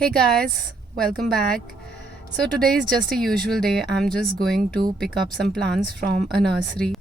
Hey guys, welcome back. So today is just a usual day. I'm just going to pick up some plants from a nursery.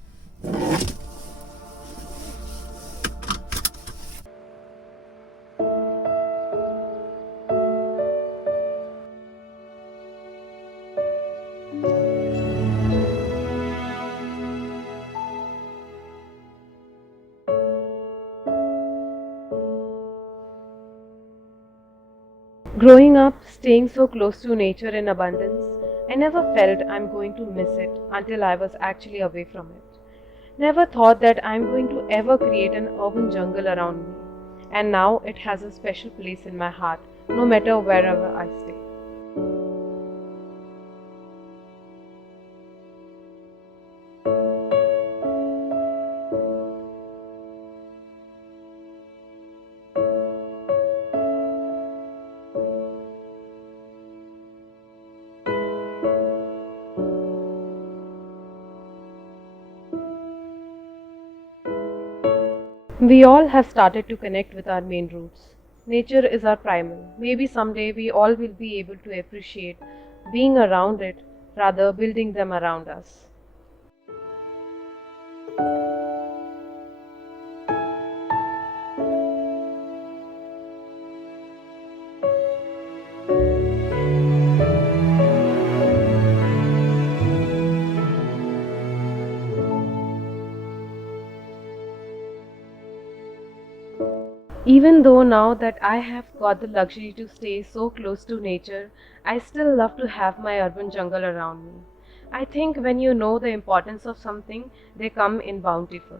Growing up, staying so close to nature in abundance, I never felt I'm going to miss it until I was actually away from it. Never thought that I'm going to ever create an urban jungle around me. And now it has a special place in my heart, no matter wherever I stay. We all have started to connect with our main roots. Nature is our primal. Maybe someday we all will be able to appreciate being around it, rather building them around us. Even though now that I have got the luxury to stay so close to nature, I still love to have my urban jungle around me. I think when you know the importance of something, they come in bountiful.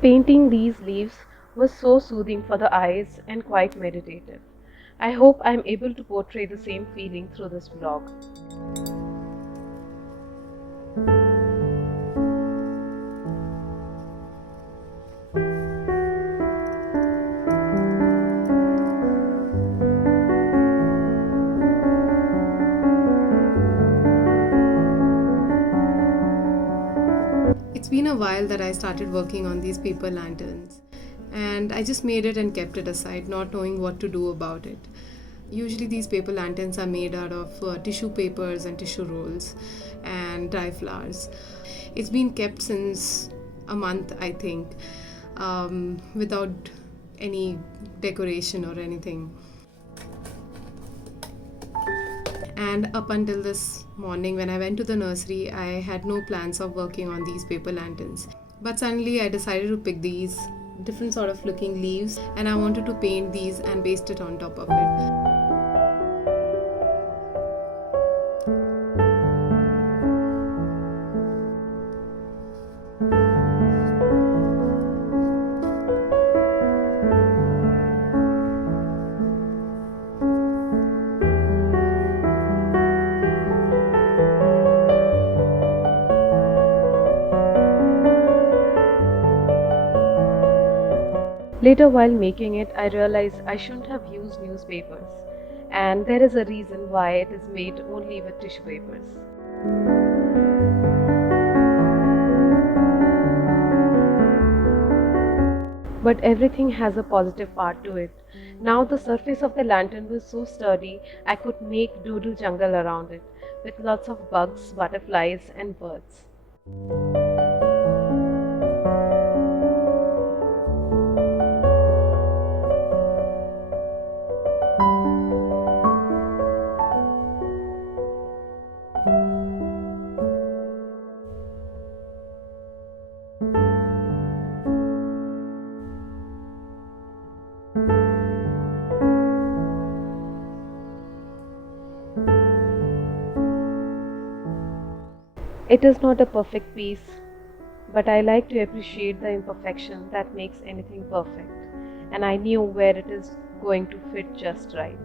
Painting these leaves was so soothing for the eyes and quite meditative. I hope I'm able to portray the same feeling through this vlog. It's been a while that I started working on these paper lanterns, and I just made it and kept it aside, not knowing what to do about it. Usually, these paper lanterns are made out of tissue papers and tissue rolls and dry flowers. It's been kept since a month, I think, without any decoration or anything. And up until this morning, when I went to the nursery, I had no plans of working on these paper lanterns. But suddenly, I decided to pick these different sort of looking leaves, and I wanted to paint these and paste it on top of it. Later, while making it, I realized I shouldn't have used newspapers, and there is a reason why it is made only with tissue papers. But everything has a positive part to it. Now the surface of the lantern was so sturdy I could make doodle jungle around it. with lots of bugs, butterflies, and birds. It is not a perfect piece, but I like to appreciate the imperfection that makes anything perfect, and I knew where it is going to fit just right.